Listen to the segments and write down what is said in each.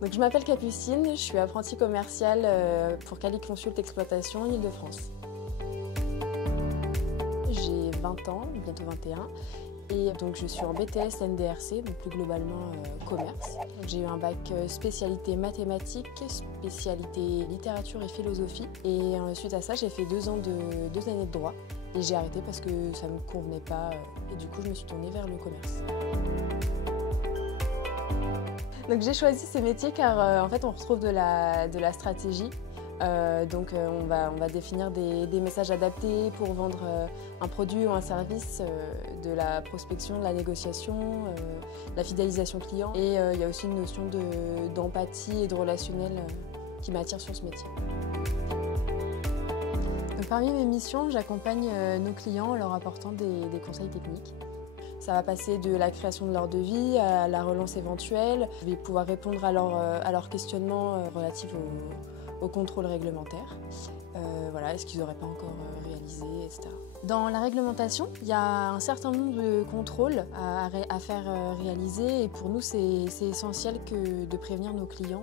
Donc, je m'appelle Capucine, je suis apprentie commerciale pour Cali Consult Exploitation Île-de-France. J'ai 20 ans, bientôt 21, et donc je suis en BTS NDRC, donc plus globalement commerce. J'ai eu un bac spécialité mathématiques, spécialité littérature et philosophie, et suite à ça j'ai fait 2 années de droit, et j'ai arrêté parce que ça ne me convenait pas, et du coup je me suis tournée vers le commerce. Donc j'ai choisi ces métiers car en fait on retrouve de la stratégie. On va définir des messages adaptés pour vendre un produit ou un service, de la prospection, de la négociation, la fidélisation client. Et il y a aussi une notion d'empathie et de relationnel qui m'attire sur ce métier. Donc, parmi mes missions, j'accompagne nos clients en leur apportant des conseils techniques. Ça va passer de la création de leur devis à la relance éventuelle. Je vais pouvoir répondre à leurs questionnements relatifs au contrôle réglementaire. Voilà, est-ce qu'ils n'auraient pas encore réalisé, etc. Dans la réglementation, il y a un certain nombre de contrôles à faire réaliser, et pour nous c'est essentiel de prévenir nos clients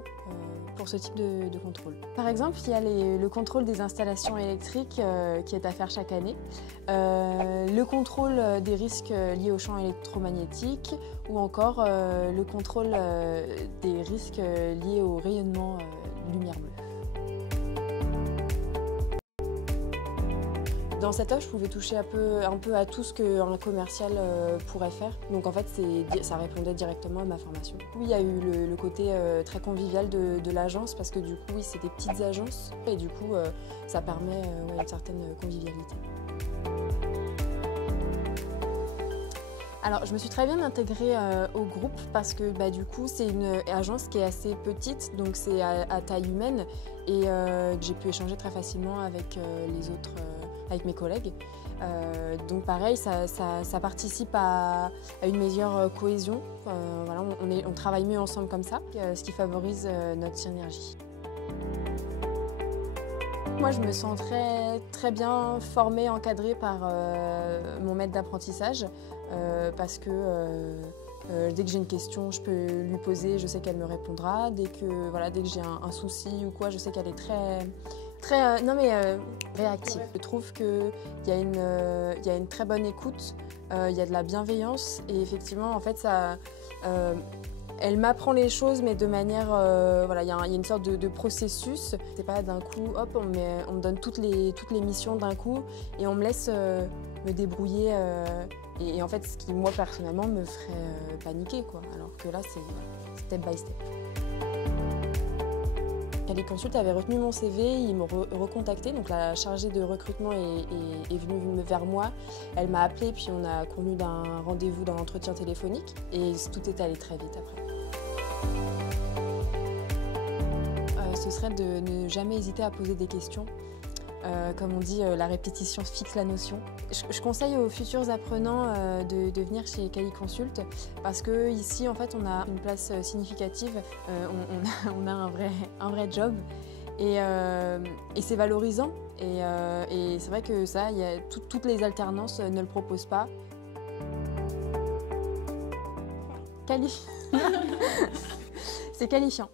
pour ce type de contrôle. Par exemple, il y a le contrôle des installations électriques qui est à faire chaque année, le contrôle des risques liés au champ électromagnétique, ou encore le contrôle des risques liés au rayonnement lumière bleue. Dans cette offre, je pouvais toucher un peu à tout ce qu'un commercial pourrait faire. Donc en fait, ça répondait directement à ma formation. Oui, il y a eu le côté très convivial de l'agence, parce que du coup, oui, c'est des petites agences, et du coup, ça permet une certaine convivialité. Alors, je me suis très bien intégrée au groupe parce que du coup, c'est une agence qui est assez petite, donc c'est à taille humaine, et j'ai pu échanger très facilement avec les autres, avec mes collègues. Donc pareil, ça participe à une meilleure cohésion. Voilà, on travaille mieux ensemble comme ça, ce qui favorise notre synergie. Moi, je me sens très bien formée, encadrée par mon maître d'apprentissage, parce que dès que j'ai une question, je peux lui poser, je sais qu'elle me répondra. Dès que j'ai un souci ou quoi, je sais qu'elle est très réactive. Je trouve qu'il y a une très bonne écoute, il y a de la bienveillance, et effectivement, en fait, elle m'apprend les choses, mais de manière, il y a une sorte de processus. C'est pas d'un coup, hop, on me donne toutes les missions d'un coup, et on me laisse me débrouiller. Et en fait, ce qui, moi, personnellement, me ferait paniquer, quoi. Alors que là, c'est step by step. Cali Consult avait retenu mon CV, ils m'ont recontacté, donc la chargée de recrutement est venue vers moi. Elle m'a appelée, puis on a convenu d'un rendez-vous, d'un entretien téléphonique, et tout est allé très vite après. Ce serait de ne jamais hésiter à poser des questions. Comme on dit, la répétition fixe la notion. Je conseille aux futurs apprenants de venir chez Cali Consult, parce que ici, en fait, on a une place significative, on a un vrai job, et c'est valorisant. Et c'est vrai que ça, toutes les alternances ne le proposent pas. C'est qualifiant.